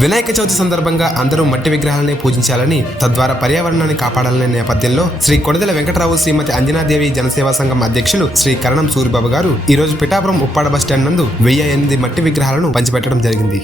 వినాయక చవితి సందర్భంగా అందరూ మట్టి విగ్రహాలనే పూజించాలని, తద్వారా పర్యావరణాన్ని కాపాడాలనే నేపథ్యంలో శ్రీ కొణిదెల వెంకటరావు శ్రీమతి అంజనాదేవి జనసేవా సంఘం అధ్యక్షులు శ్రీ కరణం సూరిబాబు గారు ఈ రోజు పిఠాపురం ఉప్పాడ బస్టాండ్ నందు 1008 మట్టి విగ్రహాలను పంచిపెట్టడం జరిగింది.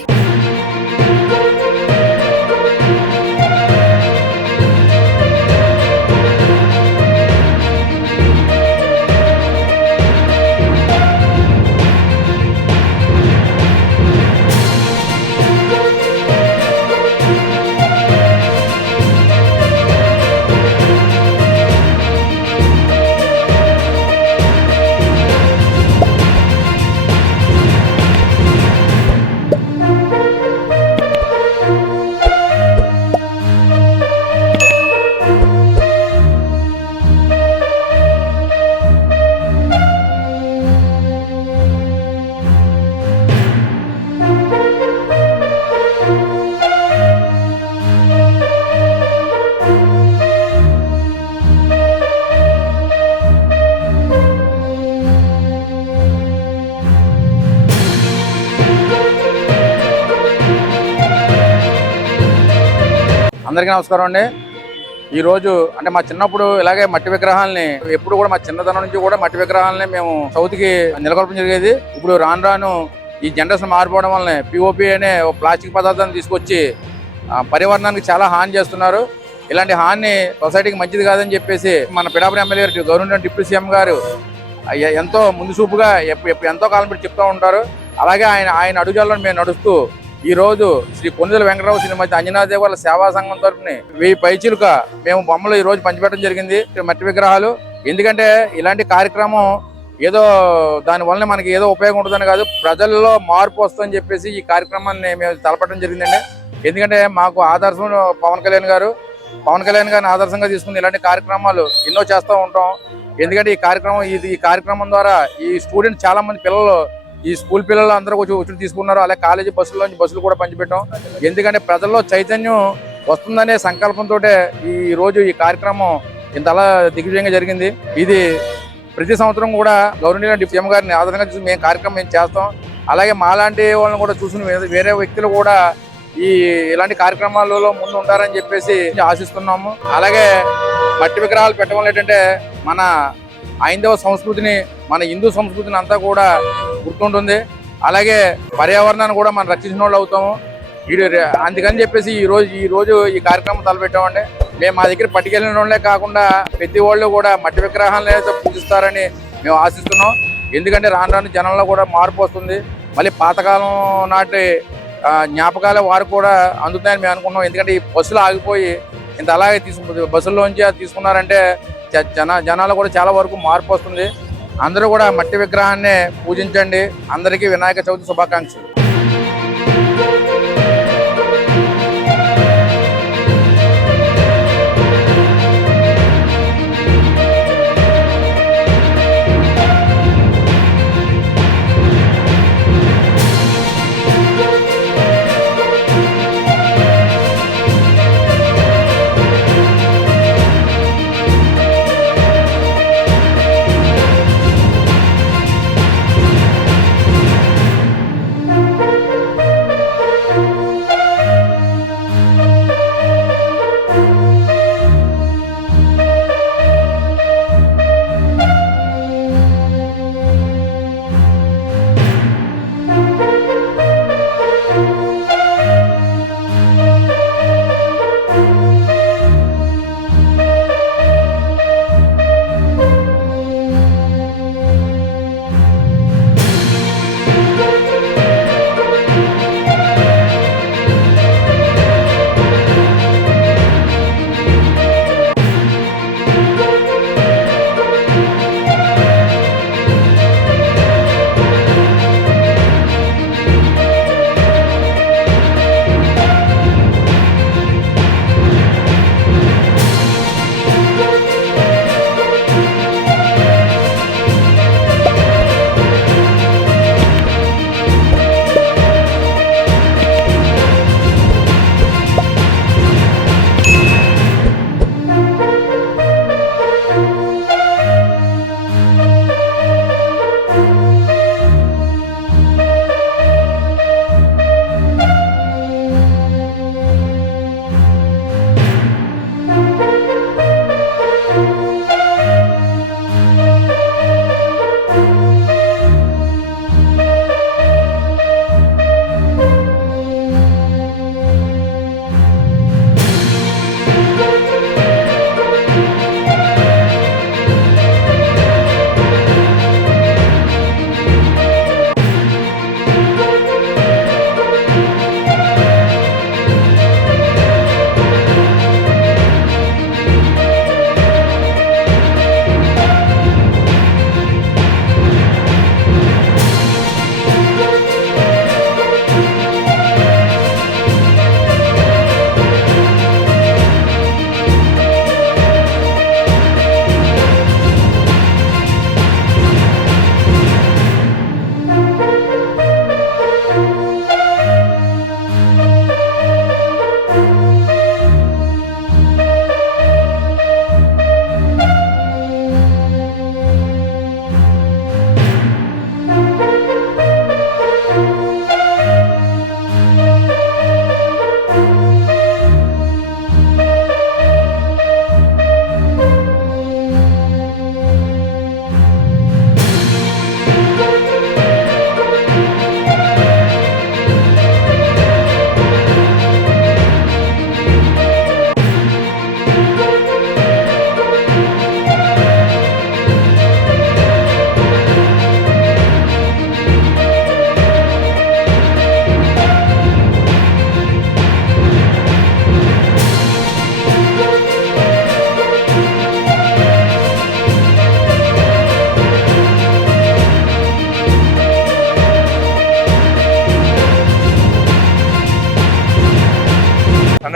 అందరికీ నమస్కారం అండి. ఈరోజు అంటే మా చిన్నప్పుడు ఇలాగే మట్టి విగ్రహాలని ఎప్పుడు కూడా మా చిన్నతనం నుంచి కూడా మట్టి విగ్రహాలని మేము చవితికి నెలకొల్పడం జరిగేది. ఇప్పుడు రాను రాను ఈ జనరేషన్ మారిపోవడం వల్లనే పిఓపి అనే ప్లాస్టిక్ పదార్థాన్ని తీసుకొచ్చి పర్యావరణానికి చాలా హాని చేస్తున్నారు. ఇలాంటి హాని సొసైటీకి మంచిది కాదని చెప్పేసి మన Pithapuram MLA government deputy CM గారు ఎంతో ముందు చూపుగా ఎంతో కాలం పెట్టి చెప్తూ ఉంటారు. అలాగే ఆయన అడుగుజాలను మేము నడుస్తూ ఈ రోజు శ్రీ కొణిదెల వెంకటరావు శ్రీమతి అంజనాదేవి వాళ్ళ సేవా సంఘం తరఫున 1000 పైచీలుగా మేము బొమ్మలు ఈ రోజు పంచిపెట్టడం జరిగింది, మట్టి విగ్రహాలు. ఎందుకంటే ఇలాంటి కార్యక్రమం ఏదో దానివల్ల మనకి ఏదో ఉపయోగం ఉంటుందని కాదు, ప్రజల్లో మార్పు వస్తుందని చెప్పేసి ఈ కార్యక్రమాన్ని మేము తలపడం జరిగిందండి. ఎందుకంటే మాకు ఆదర్శం పవన్ కళ్యాణ్ గారిని ఆదర్శంగా తీసుకుని ఇలాంటి కార్యక్రమాలు ఎన్నో చేస్తూ ఉంటాం. ఎందుకంటే ఈ కార్యక్రమం ద్వారా ఈ స్టూడెంట్ చాలా మంది పిల్లలు, ఈ స్కూల్ పిల్లలు అందరూ వచ్చి తీసుకున్నారు. అలాగే కాలేజీ బస్సులు కూడా పంచిపెట్టాం. ఎందుకంటే ప్రజల్లో చైతన్యం వస్తుందనే సంకల్పంతో ఈ రోజు ఈ కార్యక్రమం ఇంతలా దిగ్విజయంగా జరిగింది. ఇది ప్రతి సంవత్సరం కూడా గవర్నమెంట్ డిప్యూటీ సీఎం గారిని ఆదర్శంగా చూసి మేము కార్యక్రమం చేస్తాం. అలాగే మాలాంటి వాళ్ళని కూడా చూసుకుని వేరే వ్యక్తులు కూడా ఇలాంటి కార్యక్రమాలలో ముందు ఉంటారని చెప్పేసి ఆశిస్తున్నాము. అలాగే మట్టి విగ్రహాలు పెట్టడం వల్ల ఏంటంటే మన హైందవ సంస్కృతిని, మన హిందూ సంస్కృతిని అంతా కూడా గుర్తుంటుంది. అలాగే పర్యావరణాన్ని కూడా మనం రక్షించిన వాళ్ళు అవుతాము. అందుకని చెప్పేసి ఈ రోజు ఈ కార్యక్రమం తలపెట్టామండి. మేము మా దగ్గర పట్టుకెళ్ళిన వాళ్ళే కాకుండా ప్రతి వాళ్ళు కూడా మట్టి విగ్రహాలను పూజిస్తారని మేము ఆశిస్తున్నాం. ఎందుకంటే రాను జనంలో కూడా మార్పు వస్తుంది. మళ్ళీ పాతకాలం నాటి జ్ఞాపకాలు వారు కూడా అందుతాయని మేము అనుకున్నాం. ఎందుకంటే ఈ బస్సులు ఆగిపోయి ఇంత అలాగే బస్సుల్లోంచి తీసుకున్నారంటే జనాలు కూడా చాలా వరకు మార్పు వస్తుంది. అందరూ కూడా మట్టి విగ్రహాన్ని పూజించండి. అందరికీ వినాయక చవితి శుభాకాంక్షలు.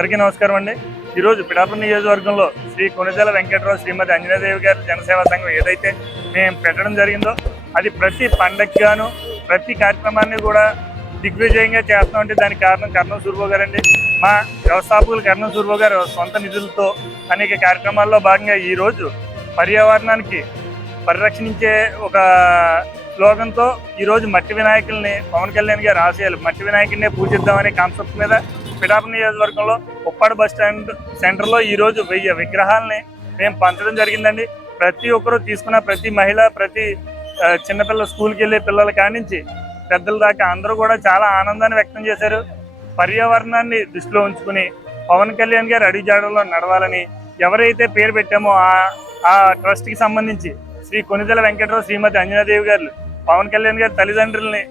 అందరికీ నమస్కారం అండి. ఈరోజు పిఠాపురం నియోజకవర్గంలో శ్రీ కొణిదెల వెంకటరావు శ్రీమతి అంజనాదేవి గారి జనసేవా సంఘం ఏదైతే మేము పెట్టడం జరిగిందో అది ప్రతి పండగగాను ప్రతి కార్యక్రమాన్ని కూడా దిగ్విజయంగా చేస్తామంటే దానికి కారణం కర్ణం సూరిబాబు గారు అండి. మా వ్యవస్థాపకులు కర్ణం సూరిబాబు గారు సొంత నిధులతో అనేక కార్యక్రమాల్లో భాగంగా ఈరోజు పర్యావరణానికి పరిరక్షించే ఒక స్లోగన్తో ఈరోజు మట్టి వినాయకుల్ని పవన్ కళ్యాణ్ గారి ఆశయాలు మట్టి వినాయకుడినే పూజిద్దామనే కాన్సెప్ట్ మీద పిఠాపురం నియోజకవర్గంలో ఉప్పాడ బస్ స్టాండ్ సెంటర్లో ఈరోజు 1000 విగ్రహాలని మేము పంచడం జరిగిందండి. ప్రతి ఒక్కరూ తీసుకున్న ప్రతి మహిళ ప్రతి చిన్నపిల్లల స్కూల్కి వెళ్ళే పిల్లల కానించి పెద్దల దాకా అందరూ కూడా చాలా ఆనందాన్ని వ్యక్తం చేశారు. పర్యావరణాన్ని దృష్టిలో ఉంచుకుని పవన్ కళ్యాణ్ గారి అడుగుజాడల్లో నడవాలని ఎవరైతే పేరు పెట్టామో ఆ ట్రస్ట్కి సంబంధించి శ్రీ కొణిదెల వెంకటరావు శ్రీమతి అంజనాదేవి గారు పవన్ కళ్యాణ్ గారి తల్లిదండ్రుల్ని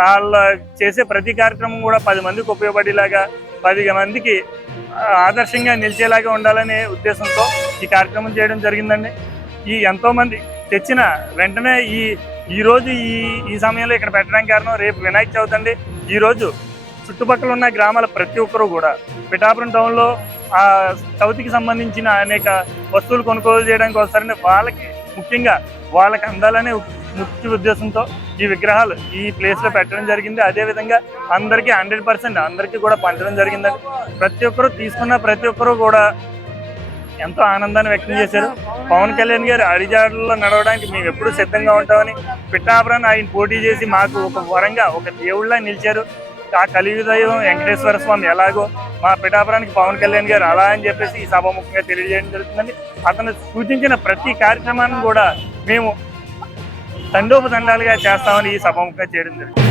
వాళ్ళ చేసే ప్రతి కార్యక్రమం కూడా 10 మందికి ఉపయోగపడేలాగా 10 మందికి ఆదర్శంగా నిలిచేలాగా ఉండాలనే ఉద్దేశంతో ఈ కార్యక్రమం చేయడం జరిగిందండి. ఈ ఎంతోమంది తెచ్చిన వెంటనే ఈరోజు ఈ సమయంలో ఇక్కడ పెట్టడానికి కారణం రేపు వినాయక చవితి అండి. ఈరోజు చుట్టుపక్కల ఉన్న గ్రామాల ప్రతి ఒక్కరూ కూడా పిఠాపురం టౌన్లో ఆ చవితికి సంబంధించిన అనేక వస్తువులు కొనుగోలు చేయడానికి వస్తారని వాళ్ళకి ముఖ్యంగా వాళ్ళకి అందాలనే ముఖ్య ఉద్దేశంతో ఈ విగ్రహాలు ఈ ప్లేస్లో పెట్టడం జరిగింది. అదేవిధంగా అందరికీ 100% అందరికీ కూడా పంచడం జరిగిందండి. ప్రతి ఒక్కరూ తీసుకున్న ప్రతి ఒక్కరూ కూడా ఎంతో ఆనందాన్ని వ్యక్తం చేశారు. పవన్ కళ్యాణ్ గారు అడిజాడల్లో నడవడానికి మేము ఎప్పుడూ సిద్ధంగా ఉంటామని పిఠాపురాన్ని ఆయన పోటీ చేసి మాకు ఒక వరంగా ఒక దేవుళ్ళ నిలిచారు. ఆ కలియుగ దైవం వెంకటేశ్వర స్వామి ఎలాగో మా పిఠాపురానికి పవన్ కళ్యాణ్ గారు అలా అని చెప్పేసి ఈ సభాముఖంగా తెలియజేయడం జరుగుతుందండి. అతను సూచించిన ప్రతి కార్యక్రమాన్ని కూడా మేము తండోపతండాలుగా చేస్తామని ఈ సభాముఖంగా చేయడం జరిగింది.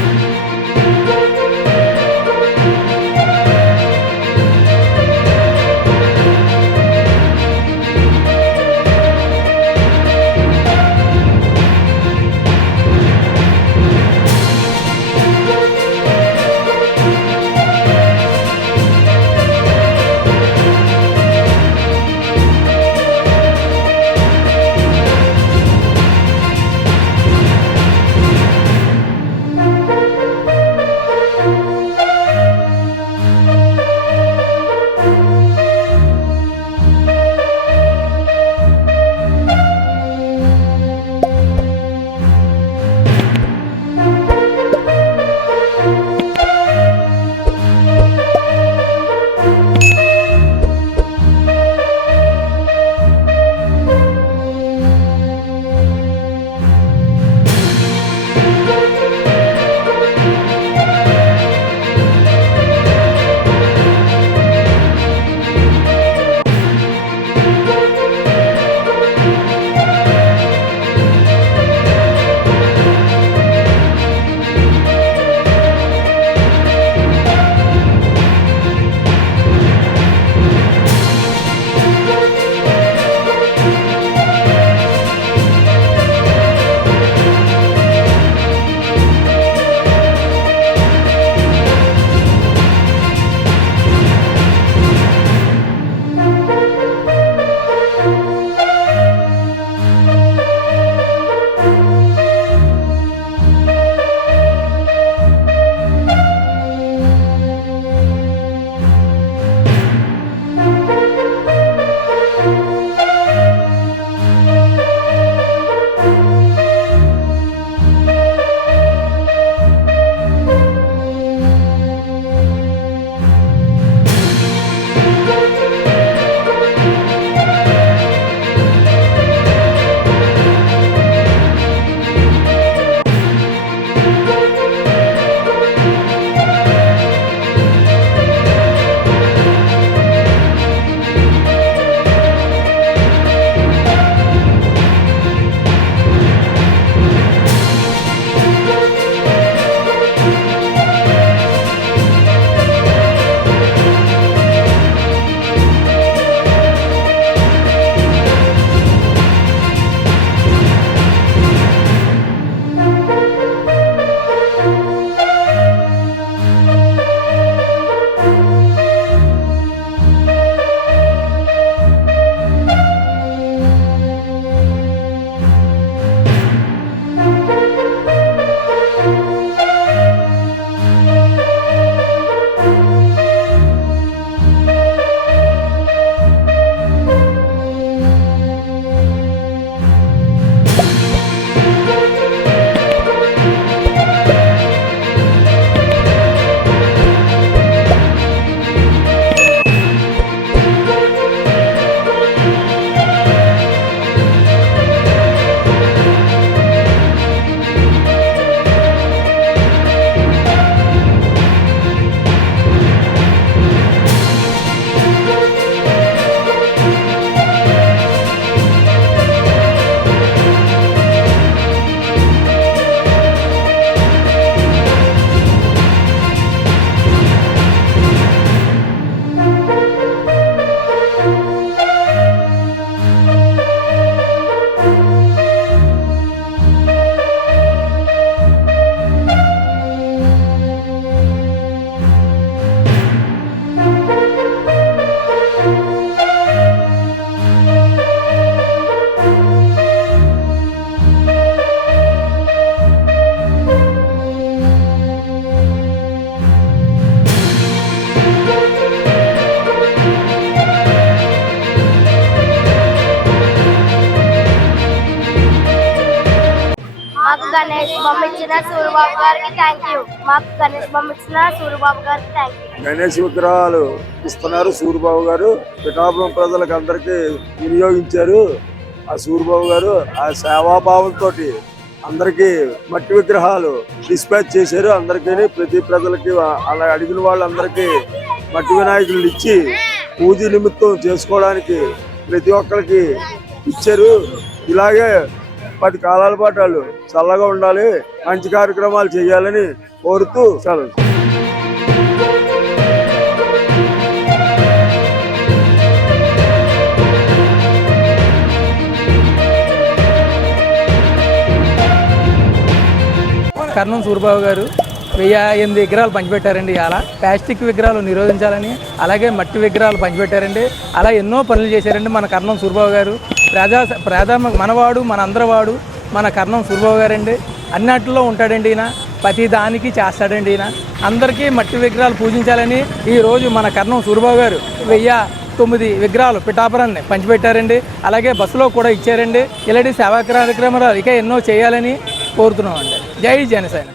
ఇచ్చిన సూరిబాబు గారికి థ్యాంక్ యూ. మాకు గణేష్ బొమ్మ ఇచ్చిన సూరిబాబు గారికి థ్యాంక్ యూ. గణేష్ విగ్రహాలు ఇస్తున్నారు సూరిబాబు గారు. పిఠాపురం ప్రజలకు అందరికీ వినియోగించారు. ఆ సూరిబాబు గారు ఆ సేవాభావంతో అందరికీ మట్టి విగ్రహాలు డిస్పాచ్ చేశారు. అందరికీ ప్రతి ప్రజలకి అలా అడిగిన వాళ్ళందరికీ మట్టి వినాయకులు ఇచ్చి పూజ నిమిత్తం చేసుకోవడానికి ప్రతి ఒక్కరికి ఇచ్చారు. ఇలాగే 10 కాలాల పాటు వాళ్ళు చల్లగా ఉండాలి, మంచి కార్యక్రమాలు చేయాలని కోరుతూ సెలవు. కర్ణం సూరిబాబు గారు 1008 విగ్రహాలు పంచిపెట్టారండి. అలా ప్లాస్టిక్ విగ్రహాలు నిరోధించాలని, అలాగే మట్టి విగ్రహాలు పంచిపెట్టారండి. అలా ఎన్నో పనులు చేశారండి మన కర్ణం సూరిబాబు గారు. మనవాడు, మన అందరవాడు మన కర్ణం సూరిబాబు గారండి. అన్నిటిలో ఉంటాడండి ఈయన, ప్రతి దానికి చేస్తాడండి ఈయన. అందరికీ మట్టి విగ్రహాలు పూజించాలని ఈరోజు మన కర్ణం సూరిబాబు గారు 1009 విగ్రహాలు పిఠాపురాన్ని పంచిపెట్టారండి. అలాగే బస్సులో కూడా ఇచ్చారండి. ఇలాంటి సేవా కార్యక్రమాలు ఇక ఎన్నో చేయాలని కోరుతున్నామండి. జై జనసేన.